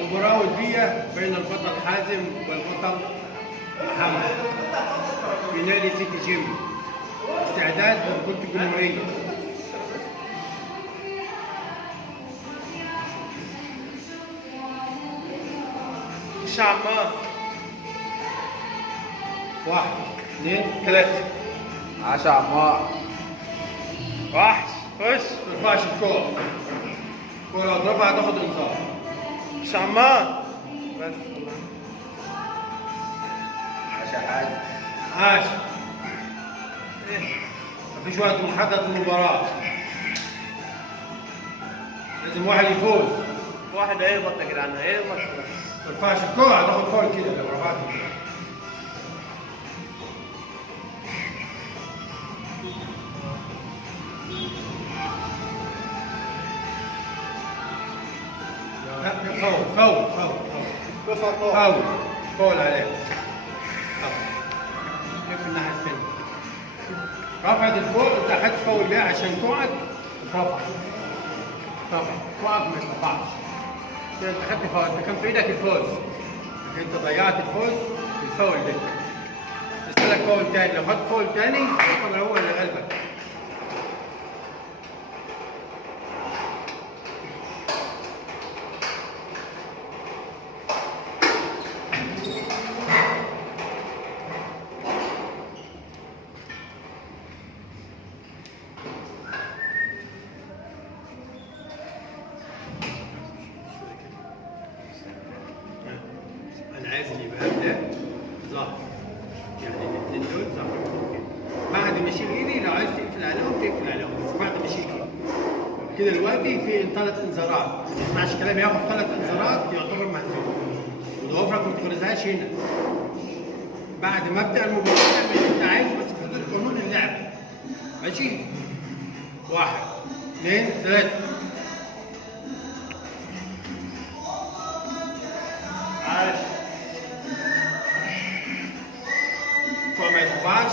مباراة ودية بين البطل حازم والبطل محمد في نادي سيتي جيم. استعداد لبطولة الجمهورية. شعمان 1 2 3. 10 عمار. وحش خش. ما ترفعش الكورة. الكورة لو اترفعت تاخد انذار. شعمان بس 10 حازم. 10. مفيش وقت محدد للمباراة. لازم واحد يفوز. واحد هيهبط يا جدعان، هيهبط. ما ترفعش الكورة هتاخد فاول كده لو رفعت الكورة. فاول عليه. لف الناحية الثانية. رفعت الفوق انت اخدت فاول ليه عشان توعد رفع. توعد ما يترفعش. كده انت اخدت فاول، انت كان في ايدك الفوز. لكن انت ضيعت الفوز بالفاول ده. بس لك فاول تاني، لو خدت فاول تاني يعتبر هو اللي غلبك. انا عايز اللي يبقى ده ظاهر، يعني الاثنين دول ظاهر. بعد ما اشيل ايدي لو عايز تقفل عليهم تقفل عليهم، بس بعد ما اشيل ايدي كده دلوقتي في 3 انذارات. ما تسمعش كلام، ياخد 3 انذارات يعتبر مهزوم. وضوافرك ما تغرزهاش هنا. بعد ما ابدا المباراه تعمل اللي انت عايزه بس في حدود قانون اللعب. ماشي؟ 1 2 3. عاش. الكورة ما يترفعش.